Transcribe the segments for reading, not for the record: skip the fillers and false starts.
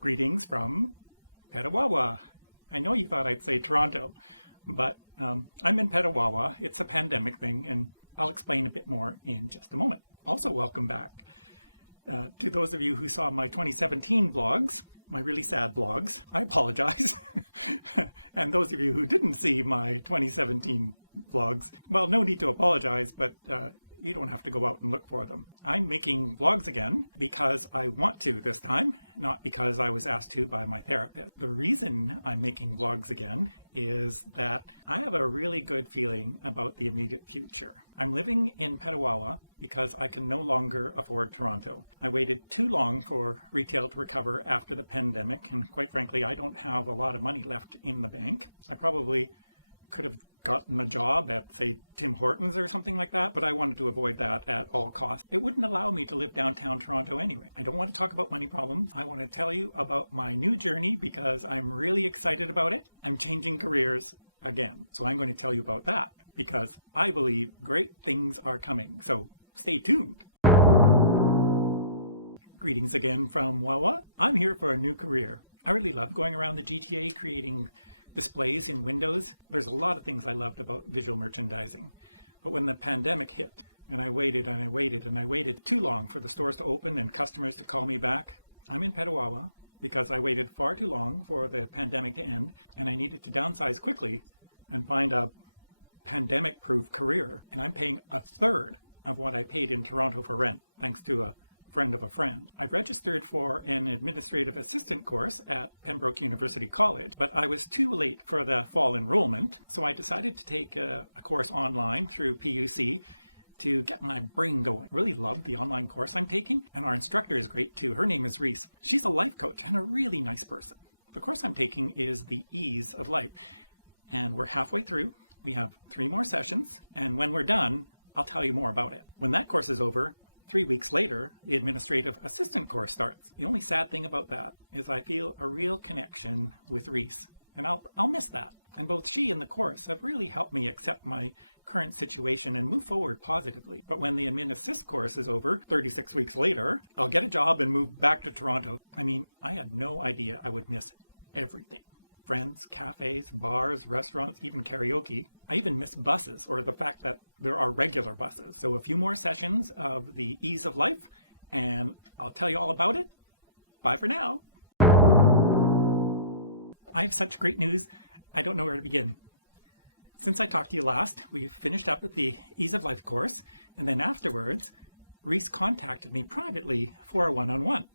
Greetings from Petawawa. I know you thought I'd say Toronto, but I'm in Petawawa. It's a pandemic thing, and I'll explain a bit more in just a moment. Also, welcome back to those of you who saw my 2017 vlogs, my really sad vlogs. I apologize. And those of you who didn't see my 2017 vlogs, well, no need to apologize, but you don't have to go out and look for them. I'm making vlogs again because I want to this time, not because I was asked to by my therapist. The reason I'm making vlogs again is that I have a really good feeling about the immediate future. I'm living in Petawawa because I can no longer afford Toronto. I waited too long for retail to recover after the pandemic, and quite frankly, I don't have a lot of money left in the bank. I probably could have gotten a job at, say, Tim Hortons or something like that, but I wanted to avoid that at all costs. It wouldn't allow me to live downtown Toronto anyway. I don't want to talk about money problems. I want to tell you about my new journey because I'm really excited about it. I'm changing careers again. So I'm going to tell you about that because I believe great things are coming. So stay tuned. Greetings again from Wawa. I'm here for a new career. I really love going around the GTA creating displays in windows. There's a lot of things I loved about visual merchandising. But when the pandemic hit, and I waited and I waited and I waited too long for the stores to open and customers to call me back, I'm in Petawawa because I waited far too long for the pandemic to end, and I needed to downsize quickly and find a pandemic-proof career. And I'm paying a third of what I paid in Toronto for rent, thanks to a friend of a friend. I've registered for an administrative assistant course at Pembroke University College, but I was too late for the fall enrollment, so I decided to take a course online through PUC to get my brain going. Really love the online course I'm taking, and our instructor is great too. Her name is Reese. She's a life coach and a really nice person. The course I'm taking is The Ease of Life, and we're halfway through. We have 3 more sessions, and when we're done, I'll tell you more about it. When that course is over, 3 weeks later, the administrative assistant course starts. The only sad thing about that is I feel a real connection with Reese, and I'll miss that. And both she and the course have really helped me accept my current situation and move forward positively. But when the admin assist course is over, 36 weeks later, I'll get a job and move back to Toronto. I mean, I had no idea I would miss everything. Friends, cafes, bars, restaurants, even karaoke. I even miss buses, or the fact that there are regular buses. So a few more sessions of The Ease of Life, and I'll tell you all about it. Bye for now. I have such great news, I don't know where to begin. Since I talked to you last, we've finished up with the Ease of Life course, and then afterwards, Reese contacted me privately for a one-on-one.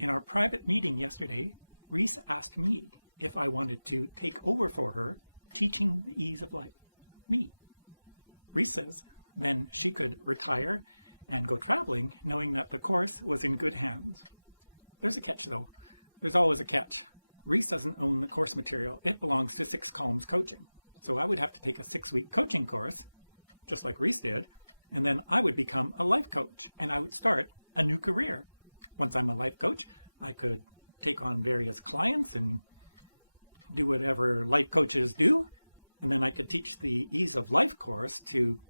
In our private meeting yesterday, Reese asked me if I wanted to take over for her teaching the Ease of Life. Me. Reese says then she could retire and go traveling knowing that the course was in good hands. There's a catch though. There's always a catch. Reese doesn't own the course material. It belongs to 6 Calms Coaching. So I would have to take a 6-week coaching course, just like Reese did, and then I would become a life coach and I would start a new career. Once I'm a life coach, I could take on various clients and do whatever life coaches do, and then I could teach the Ease of Life course to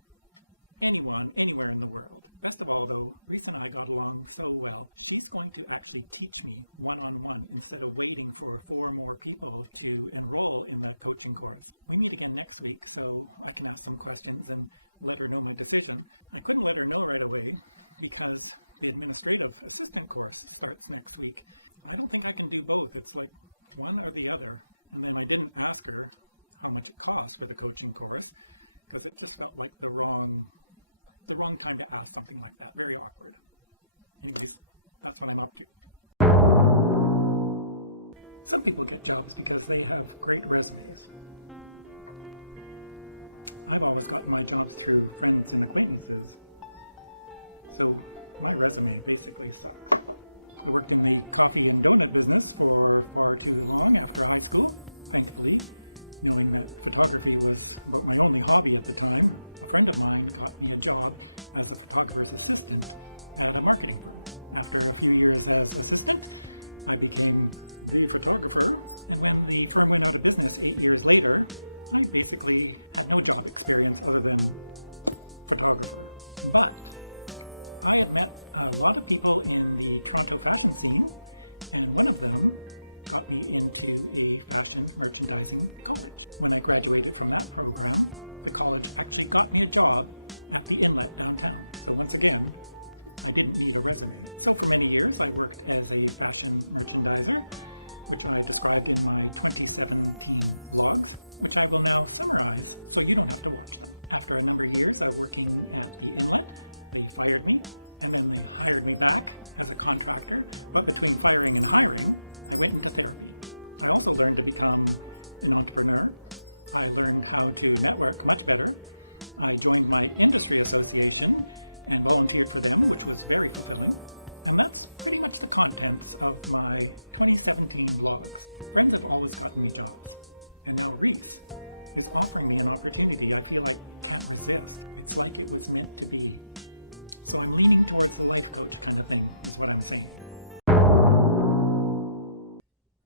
anyone, anywhere in the world. Best of all, though, Reese and I got along so well. She's going to actually teach me one-on-one instead of waiting for 4 more people to enroll in the coaching course. We meet again next week, so I can ask some questions and let her know my decision. I couldn't let her know right away because the administrative assistant course starts next week. I don't think I can do both. It's like one or the other. And then I didn't ask her how much it costs for the coaching course because it just felt like the wrong time to ask something like that. Very awkward. Anyways, that's what I'm up to. Some people get jobs because they have great resumes. I've always gotten my jobs through friends and acquaintances. So my resume basically sucks. I worked in the coffee and donut business for far too long after high school. Thankfully, knowing that photography was about my only hobby at the time, a friend of mine got me a job as a photographer's assistant at a marketing firm. After a few years as assistant, I became the photographer, and when the firm went out of business 8 years later, I basically had no job experience other than photographer. But I had met a lot of people in the Toronto fashion scene, and one of them got me into a fashion merchandising college. When I graduated from that program, the college actually got me a job at the Inlet downtown. So once again, I didn't need a resume. So for many years, I worked as a fashion merchandiser, which I described in my 2017 vlogs, which I will now summarize so you don't have to watch them. After a number of years of working at the Inlet, they fired me, and then they hired me back as a contractor. But between firing and hiring, I went into therapy. I also learned to become an entrepreneur. I learned how to network much better. I joined my industry association and volunteered for them, which was very fulfilling. And that's pretty much the contents of my 2017 vlogs. Friends have always gotten me jobs. And now Reese is offering me an opportunity I feel like can't resist. It's like it was meant to be. So I'm leaning towards the life coach kind of thing, is what I'm saying.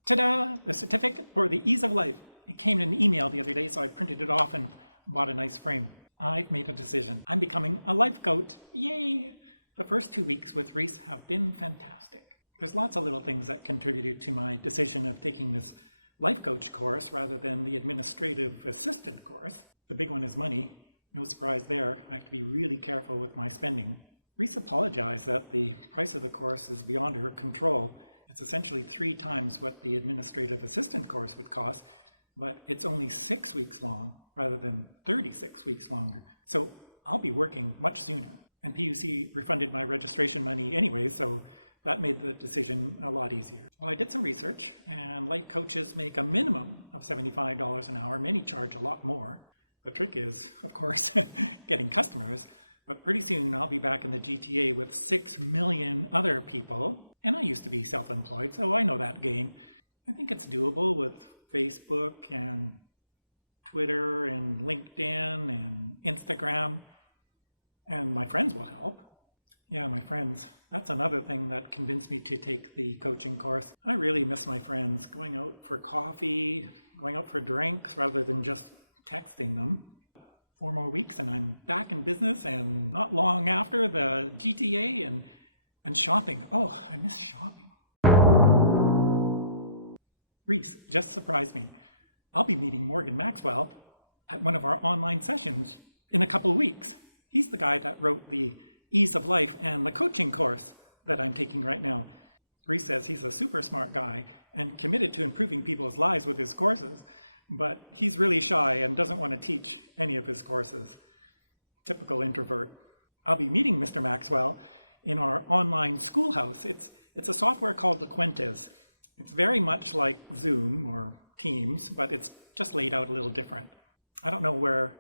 Ta-da! The certificate for the ease of life. It came in an email the other day, so I printed it off and bought a nice frame. I've made a decision. I'm becoming a life coach. Yay! The first 2 weeks with Reese have been fantastic. There's lots of little things that contributed to my decision of taking this life coach course rather than the administrative assistant course. The big one is money. No surprise there. I have to be really careful with my spending. Reese apologized that the price of the course is beyond her control. It's essentially 3 times what the administrative assistant course would cost, but it's only 6 weeks long rather than 36 weeks longer. So I'll be working much sooner. And PUC refunded my registration money anyway, so that made the decision a lot easier. Well, I did some research, and life coaches make a minimum of $75 an hour. Many charge a lot more. The trick is, of course, getting customers. But pretty soon I'll be back in the GTA with 6 million other people. And I used to be self-employed, so I know that game. I think it's doable with Facebook and Twitter and LinkedIn and Instagram. And my friends will help. Yeah, my friends. That's another thing that convinced me to take the coaching course. I really miss my friends, going out for coffee, going out for drinks rather than just texting them. 4 more weeks and I'm back in business, and not long after the GTA and shopping. Oh, I miss shopping. Reese just surprised me. I'll be meeting Morgan Maxwell at one of our online sessions in a couple of weeks. He's the guy that wrote the Ease of Life and the coaching course that I'm taking right now. Reese says he's a super smart guy and committed to improving people's lives with his courses, but he's really shy and doesn't want to teach any of his courses. Typical introvert. I'll be meeting Mr. Maxwell in our online schoolhouse. It's a software called LOQUENTES. It's very much like Zoom or Teams, but it's just laid out a little different. I don't know where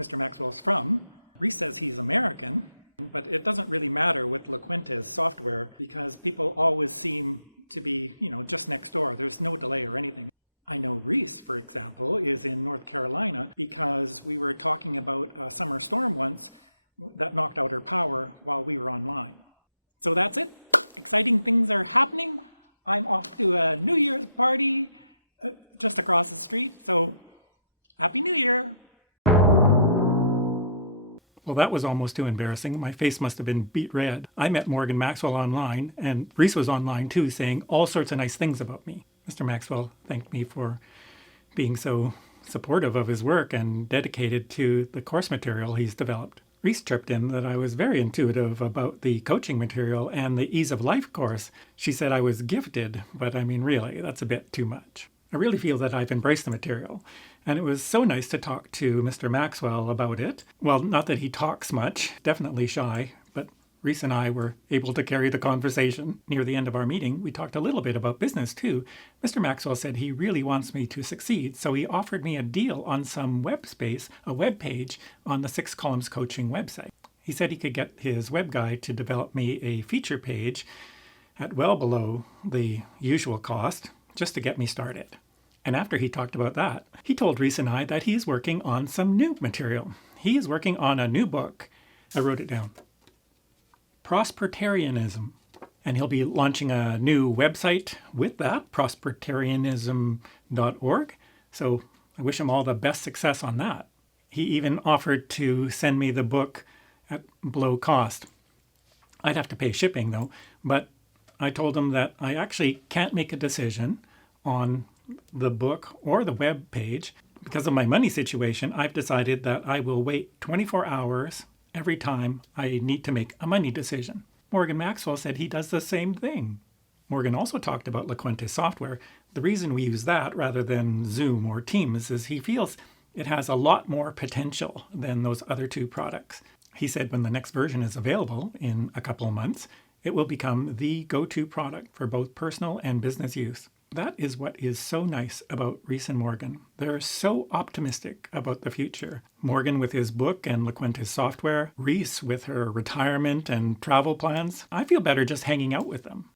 Mr. Maxwell's from. Reese says he's American, but it doesn't really matter with LOQUENTES software because people always seem to be, just next door. There's no delay or anything. I know Reese, for example, is in North Carolina because we were talking about a summer storm once that knocked out her power while we were online. So that's it. Exciting things are happening. I'm off to a New Year's party just across the street. So Happy New Year. Well, that was almost too embarrassing. My face must have been beet red. I met Morgan Maxwell online, and Reese was online too, saying all sorts of nice things about me. Mr. Maxwell thanked me for being so supportive of his work and dedicated to the course material he's developed. Reese tripped in that I was very intuitive about the coaching material and the Ease of Life course. She said I was gifted, but I mean, really, that's a bit too much. I really feel that I've embraced the material, and it was so nice to talk to Mr. Maxwell about it. Well, not that he talks much, definitely shy, but Reese and I were able to carry the conversation. Near the end of our meeting, we talked a little bit about business too. Mr. Maxwell said he really wants me to succeed, so he offered me a deal on some web space, a web page on the 6 Columns Coaching website. He said he could get his web guy to develop me a feature page at well below the usual cost, just to get me started. And after he talked about that, he told Reese and I that he's working on some new material. He is working on a new book. I wrote it down. Prosperitarianism. And he'll be launching a new website with that, prosperitarianism.org. So I wish him all the best success on that. He even offered to send me the book at below cost. I'd have to pay shipping though, but I told him that I actually can't make a decision on the book or the web page. Because of my money situation, I've decided that I will wait 24 hours every time I need to make a money decision. Morgan Maxwell said he does the same thing. Morgan also talked about LOQUENTES software. The reason we use that rather than Zoom or Teams is he feels it has a lot more potential than those other two products. He said when the next version is available in a couple of months, it will become the go-to product for both personal and business use. That is what is so nice about Reese and Morgan. They're so optimistic about the future. Morgan with his book and LOQUENTES software, Reese with her retirement and travel plans. I feel better just hanging out with them.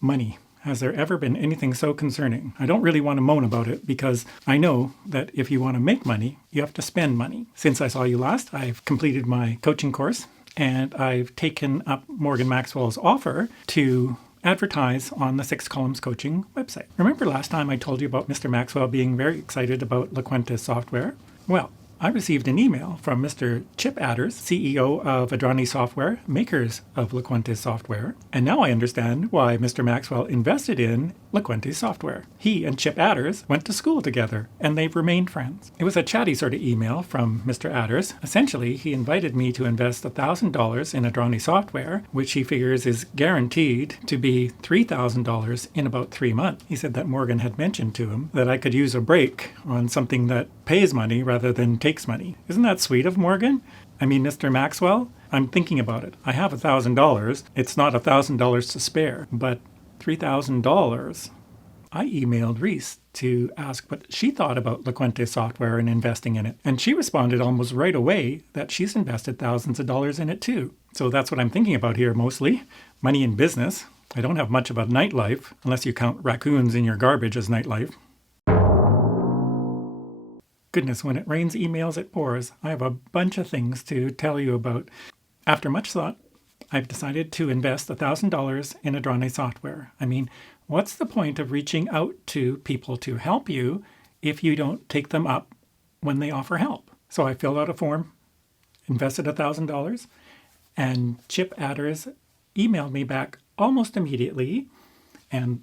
Money. Has there ever been anything so concerning? I don't really want to moan about it because I know that if you want to make money, you have to spend money. Since I saw you last, I've completed my coaching course and I've taken up Morgan Maxwell's offer to advertise on the 6 Columns Coaching website. Remember last time I told you about Mr. Maxwell being very excited about LOQUENTES software? Well, I received an email from Mr. Chip Adders, CEO of Adrani Software, makers of LOQUENTES software, and now I understand why Mr. Maxwell invested in LOQUENTES software. He and Chip Adders went to school together, and they've remained friends. It was a chatty sort of email from Mr. Adders. Essentially, he invited me to invest $1,000 in Adrani software, which he figures is guaranteed to be $3,000 in about 3 months. He said that Morgan had mentioned to him that I could use a break on something that pays money rather than takes money. Isn't that sweet of Morgan? I mean, Mr. Maxwell, I'm thinking about it. I have $1,000. It's not $1,000 to spare, but $3,000. I emailed Reese to ask what she thought about LOQUENTES software and investing in it. And she responded almost right away that she's invested thousands of dollars in it too. So that's what I'm thinking about here mostly. Money in business. I don't have much of a nightlife, unless you count raccoons in your garbage as nightlife. Goodness, when it rains emails, it pours. I have a bunch of things to tell you about. After much thought, I've decided to invest $1,000 in Adrani software. I mean, what's the point of reaching out to people to help you if you don't take them up when they offer help? So I filled out a form, invested $1,000, and Chip Adders emailed me back almost immediately, and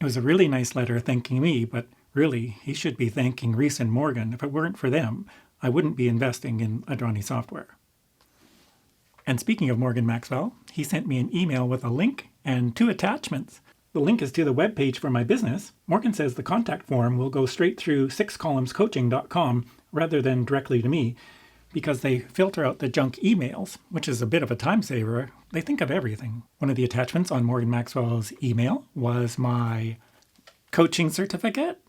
it was a really nice letter thanking me, but really, he should be thanking Reese and Morgan. If it weren't for them, I wouldn't be investing in Adrani software. And speaking of Morgan Maxwell, he sent me an email with a link and 2 attachments. The link is to the webpage for my business. Morgan says the contact form will go straight through 6columnscoaching.com rather than directly to me because they filter out the junk emails, which is a bit of a time saver. They think of everything. One of the attachments on Morgan Maxwell's email was my coaching certificate.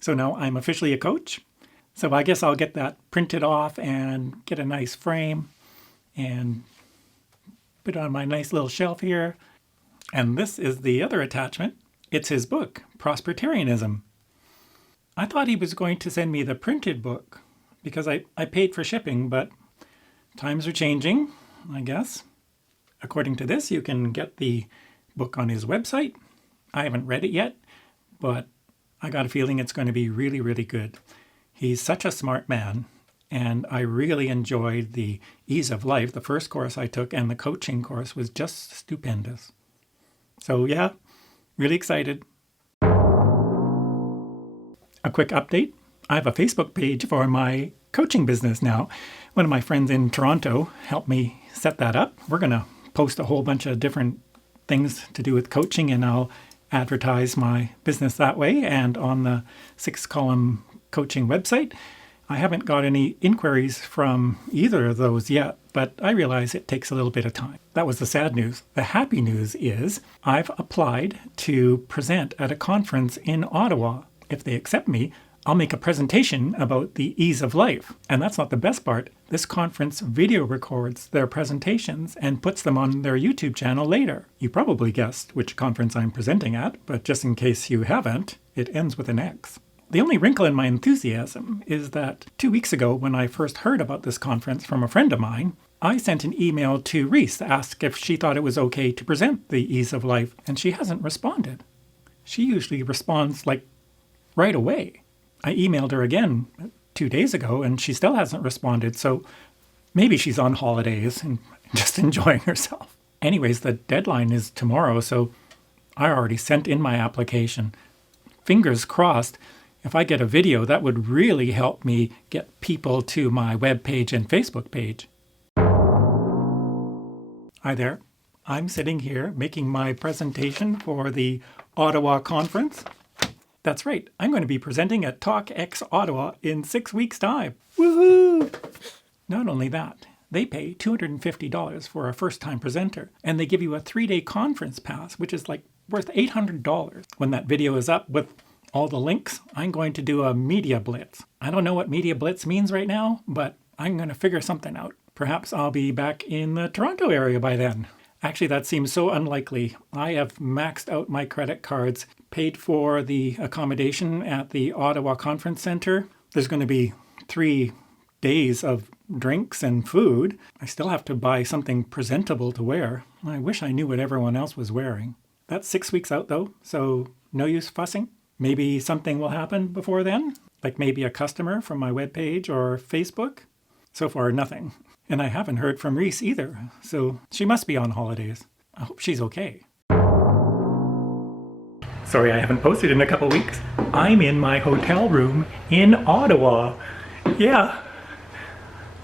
So now I'm officially a coach. So I guess I'll get that printed off and get a nice frame and put it on my nice little shelf here. And this is the other attachment. It's his book, Prosperitarianism. I thought he was going to send me the printed book because I paid for shipping, but times are changing, I guess. According to this, you can get the book on his website. I haven't read it yet, but I got a feeling it's going to be really, really good. He's such a smart man, and I really enjoyed the Ease of Life. The first course I took and the coaching course was just stupendous. So yeah, really excited. A quick update. I have a Facebook page for my coaching business now. One of my friends in Toronto helped me set that up. We're going to post a whole bunch of different things to do with coaching, and I'll advertise my business that way and on the 6 Column Coaching website. I haven't got any inquiries from either of those yet, but I realize it takes a little bit of time. That was the sad news. The happy news is I've applied to present at a conference in Ottawa. If they accept me, I'll make a presentation about the ease of life. And that's not the best part. This conference video records their presentations and puts them on their YouTube channel later. You probably guessed which conference I'm presenting at, but just in case you haven't, it ends with an X. The only wrinkle in my enthusiasm is that 2 weeks ago, when I first heard about this conference from a friend of mine, I sent an email to Reese to ask if she thought it was okay to present the ease of life, and she hasn't responded. She usually responds like right away. I emailed her again 2 days ago, and she still hasn't responded, so Maybe she's on holidays and just enjoying herself. Anyways, the deadline is tomorrow, so I already sent in my application. Fingers crossed, if I get a video, that would really help me get people to my webpage and Facebook page. Hi there. I'm sitting here making my presentation for the Ottawa conference. That's right, I'm going to be presenting at TALKX Ottawa in 6 weeks' time. Woohoo! Not only that, they pay $250 for a first-time presenter, and they give you a 3-day conference pass, which is like worth $800. When that video is up with all the links, I'm going to do a media blitz. I don't know what media blitz means right now, but I'm going to figure something out. Perhaps I'll be back in the Toronto area by then. Actually, that seems so unlikely. I have maxed out my credit cards, paid for the accommodation at the Ottawa Conference Centre. There's going to be 3 days of drinks and food. I still have to buy something presentable to wear. I wish I knew what everyone else was wearing. That's 6 weeks out though, so no use fussing. Maybe something will happen before then, like maybe a customer from my webpage or Facebook. So far, nothing. And I haven't heard from Reese either, so she must be on holidays. I hope she's okay. Sorry I haven't posted in a couple weeks. I'm in my hotel room in Ottawa. Yeah,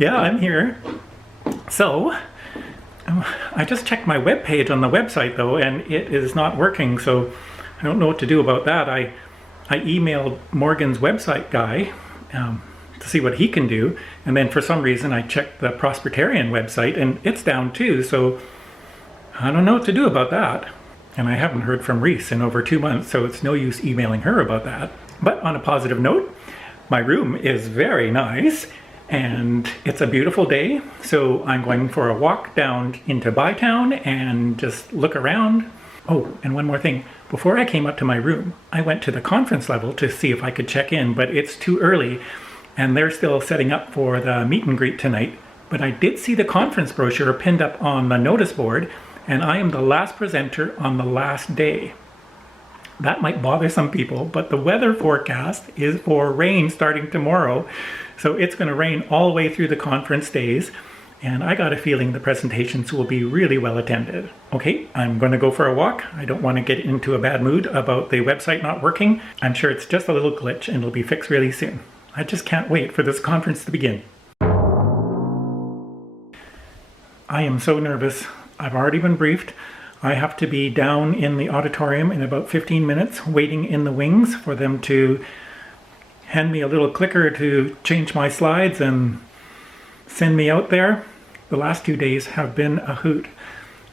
I'm here. So, I just checked my webpage on the website though, and it is not working, so I don't know what to do about that. I emailed Morgan's website guy to see what he can do, and then for some reason I checked the Prospertarian website and it's down too, so I don't know what to do about that. And I haven't heard from Reese in over 2 months, so it's no use emailing her about that. But on a positive note, my room is very nice and it's a beautiful day, so I'm going for a walk down into Bytown and just look around. Oh, and one more thing. Before I came up to my room, I went to the conference level to see if I could check in, but it's too early and they're still setting up for the meet and greet tonight. But I did see the conference brochure pinned up on the notice board, and I am the last presenter on the last day. That might bother some people, but the weather forecast is for rain starting tomorrow, so it's going to rain all the way through the conference days, and I got a feeling the presentations will be really well attended. Okay, I'm going to go for a walk. I don't want to get into a bad mood about the website not working. I'm sure it's just a little glitch and it'll be fixed really soon. I just can't wait for this conference to begin. I am so nervous. I've already been briefed. I have to be down in the auditorium in about 15 minutes, waiting in the wings for them to hand me a little clicker to change my slides and send me out there. The last 2 days have been a hoot.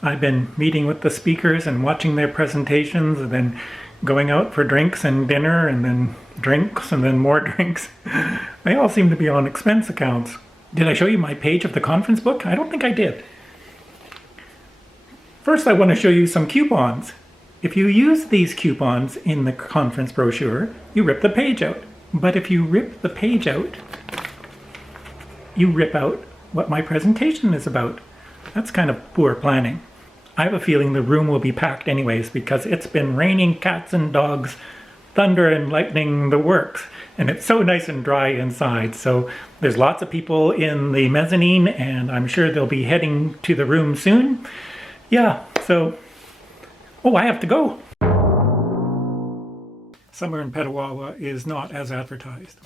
I've been meeting with the speakers and watching their presentations and then going out for drinks and dinner and then drinks and then more drinks. They all seem to be on expense accounts. Did I show you my page of the conference book? I don't think I did. First, I want to show you some coupons. If you use these coupons in the conference brochure, you rip the page out. But if you rip the page out, you rip out what my presentation is about. That's kind of poor planning. I have a feeling the room will be packed anyways because it's been raining cats and dogs, thunder and lightning, the works. And it's so nice and dry inside. So there's lots of people in the mezzanine and I'm sure they'll be heading to the room soon. Yeah, so, oh, I have to go. Summer in Petawawa is not as advertised.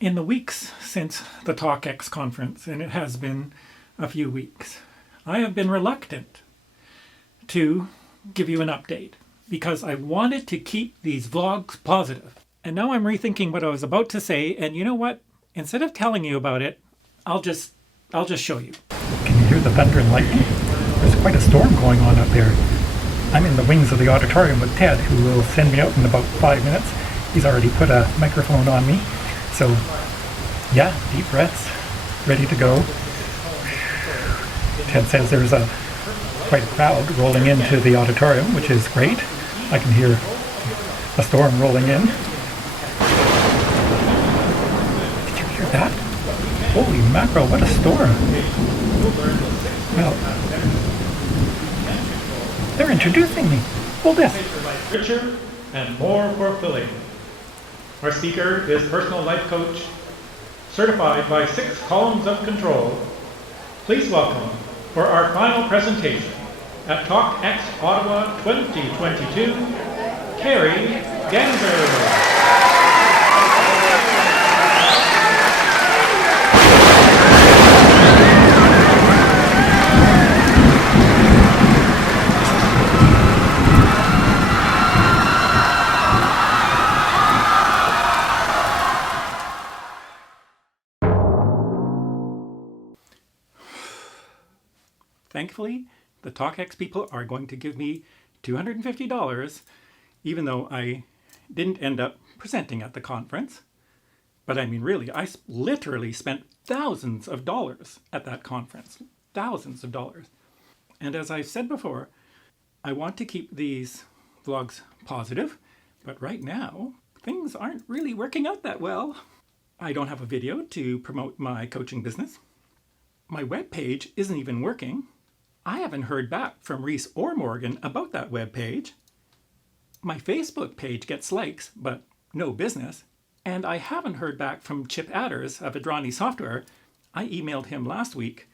In the weeks since the TALKX conference, and it has been a few weeks, I have been reluctant to give you an update because I wanted to keep these vlogs positive. And now I'm rethinking what I was about to say, and you know what? Instead of telling you about it, I'll just show you. Can you hear the thunder and lightning? There's quite a storm going on up there. I'm in the wings of the auditorium with Ted, who will send me out in about 5 minutes. He's already put a microphone on me. So, yeah, deep breaths, ready to go. Ted says there's quite a crowd rolling into the auditorium, which is great. I can hear a storm rolling in. Did you hear that? Holy mackerel, what a storm. Well, they're introducing me. Hold this. Richer and more fulfilling. Our speaker is personal life coach, certified by 6 columns of control. Please welcome, for our final presentation at TALKX Ottawa 2022, Carrie Out. Thankfully, the TALKX people are going to give me $250, even though I didn't end up presenting at the conference. But I mean, really, I literally spent thousands of dollars at that conference. Thousands of dollars. And as I've said before, I want to keep these vlogs positive, but right now, things aren't really working out that well. I don't have a video to promote my coaching business. My webpage isn't even working. I haven't heard back from Reese or Morgan about that web page. My Facebook page gets likes, but no business. And I haven't heard back from Chip Adders of Adrani Software. I emailed him last week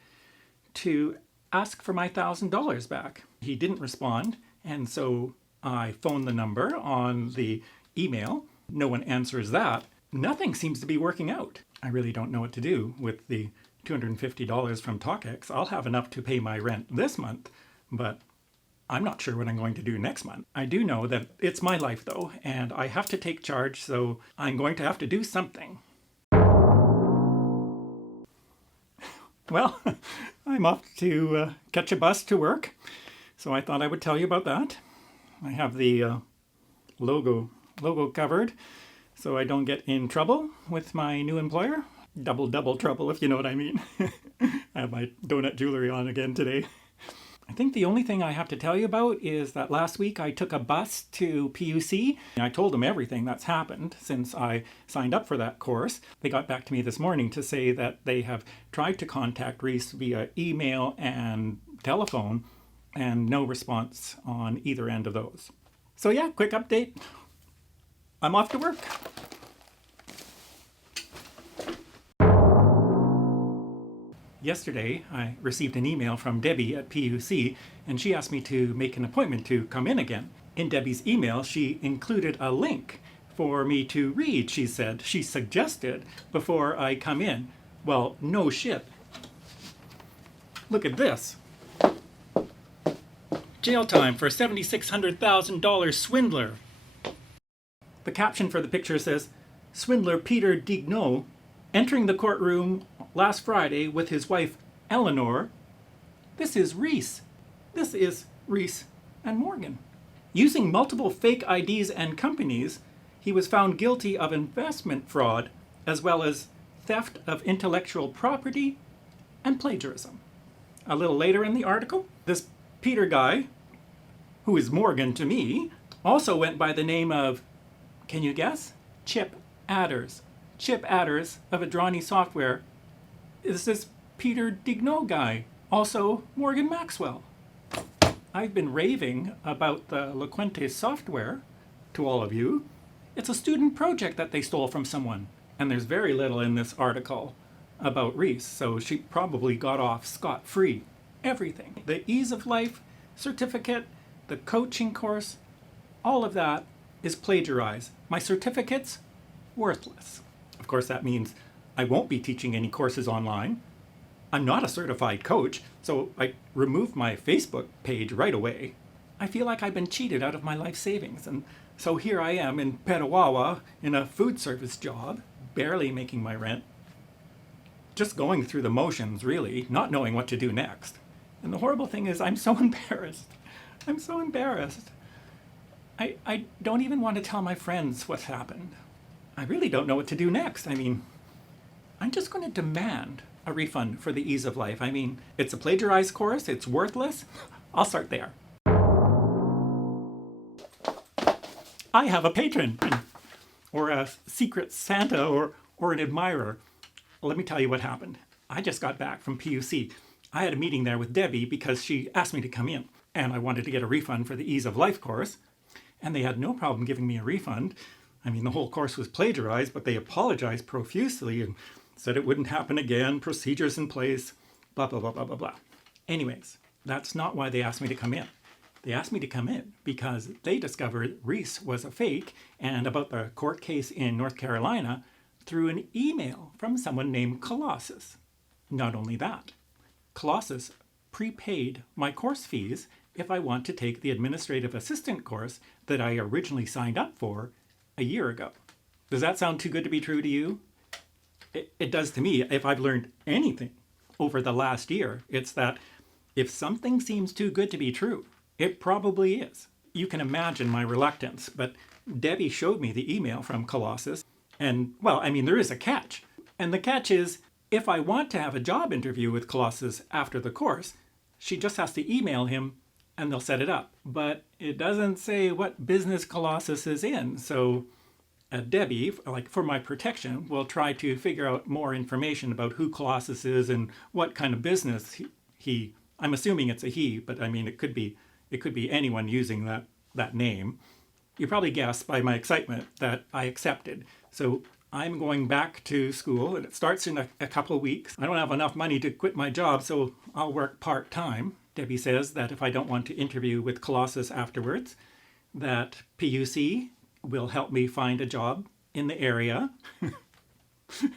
to ask for my $1,000 back. He didn't respond, and so I phoned the number on the email. No one answers that. Nothing seems to be working out. I really don't know what to do with the $250 from TALKX. I'll have enough to pay my rent this month, but I'm not sure what I'm going to do next month. I do know that it's my life though, and I have to take charge, so I'm going to have to do something. Well, I'm off to catch a bus to work, so I thought I would tell you about that. I have the logo covered so I don't get in trouble with my new employer. Double trouble, if you know what I mean. I have my donut jewelry on again today. I think the only thing I have to tell you about is that last week I took a bus to PUC. I told them everything that's happened since I signed up for that course. They got back to me this morning to say that they have tried to contact Reese via email and telephone, and no response on either end of those. So yeah, quick update. I'm off to work. Yesterday, I received an email from Debbie at PUC, and she asked me to make an appointment to come in again. In Debbie's email, she included a link for me to read, she said. She suggested before I come in. Well, no shit. Look at this. Jail time for $7,600,000 swindler. The caption for the picture says, Swindler Peter Dignaud entering the courtroom last Friday with his wife, Eleanor. This is Reese. This is Reese and Morgan. Using multiple fake IDs and companies, he was found guilty of investment fraud, as well as theft of intellectual property and plagiarism. A little later in the article, this Peter guy, who is Morgan to me, also went by the name of, can you guess? Chip Adders. Chip Adders of Adrani Software is this Peter Dignaud guy, also Morgan Maxwell. I've been raving about the LOQUENTES software to all of you. It's a student project that they stole from someone, and there's very little in this article about Reese, so she probably got off scot-free. Everything. The Ease of Life certificate, the coaching course, all of that is plagiarized. My certificate's worthless. Of course, that means I won't be teaching any courses online. I'm not a certified coach, so I removed my Facebook page right away. I feel like I've been cheated out of my life savings, and so here I am in Ottawa in a food service job, barely making my rent. Just going through the motions, really, not knowing what to do next. And the horrible thing is I'm so embarrassed. I'm so embarrassed. I don't even want to tell my friends what's happened. I really don't know what to do next. I mean, I'm just going to demand a refund for the Ease of Life. I mean, it's a plagiarized course, it's worthless. I'll start there. I have a patron, or a secret Santa, or an admirer. Let me tell you what happened. I just got back from PUC. I had a meeting there with Debbie because she asked me to come in, and I wanted to get a refund for the Ease of Life course, and they had no problem giving me a refund. I mean, the whole course was plagiarized, but they apologized profusely, and said it wouldn't happen again, procedures in place, blah, blah, blah, blah, blah, blah. Anyways, that's not why they asked me to come in. They asked me to come in because they discovered Reese was a fake and about the court case in North Carolina through an email from someone named Colossus. Not only that, Colossus prepaid my course fees if I want to take the administrative assistant course that I originally signed up for a year ago. Does that sound too good to be true to you? It does to me. If I've learned anything over the last year, it's that if something seems too good to be true, it probably is. You can imagine my reluctance, but Debbie showed me the email from Colossus, and, well, I mean, there is a catch. And the catch is, if I want to have a job interview with Colossus after the course, she just has to email him and they'll set it up. But it doesn't say what business Colossus is in, so Debbie, like for my protection, will try to figure out more information about who Colossus is and what kind of business he I'm assuming it's a he, but I mean it could be anyone using that name. You probably guessed by my excitement that I accepted. So I'm going back to school and it starts in a couple of weeks. I don't have enough money to quit my job, so I'll work part-time. Debbie says that if I don't want to interview with Colossus afterwards, that PUC will help me find a job in the area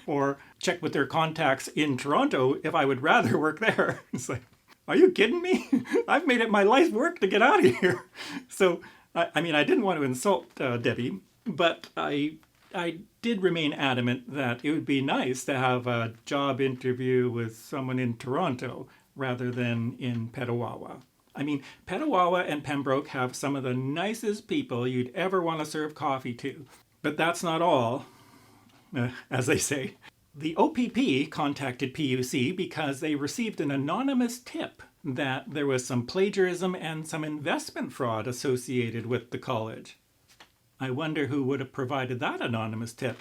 or check with their contacts in Toronto if I would rather work there. It's like, are you kidding me? I've made it my life's work to get out of here. So, I mean, I didn't want to insult Debbie, but I did remain adamant that it would be nice to have a job interview with someone in Toronto rather than in Petawawa. I mean, Petawawa and Pembroke have some of the nicest people you'd ever want to serve coffee to. But that's not all, as they say. The OPP contacted PUC because they received an anonymous tip that there was some plagiarism and some investment fraud associated with the college. I wonder who would have provided that anonymous tip.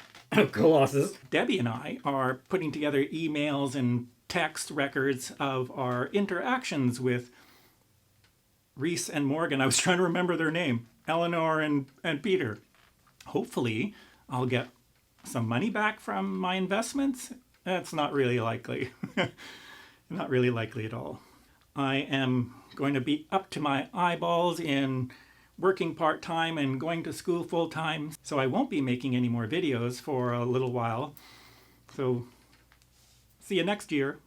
Colossus. Debbie and I are putting together emails and text records of our interactions with Reese and Morgan. I was trying to remember their name. Eleanor and Peter. Hopefully, I'll get some money back from my investments. That's not really likely. Not really likely at all. I am going to be up to my eyeballs in working part-time and going to school full-time, so I won't be making any more videos for a little while. So, see you next year.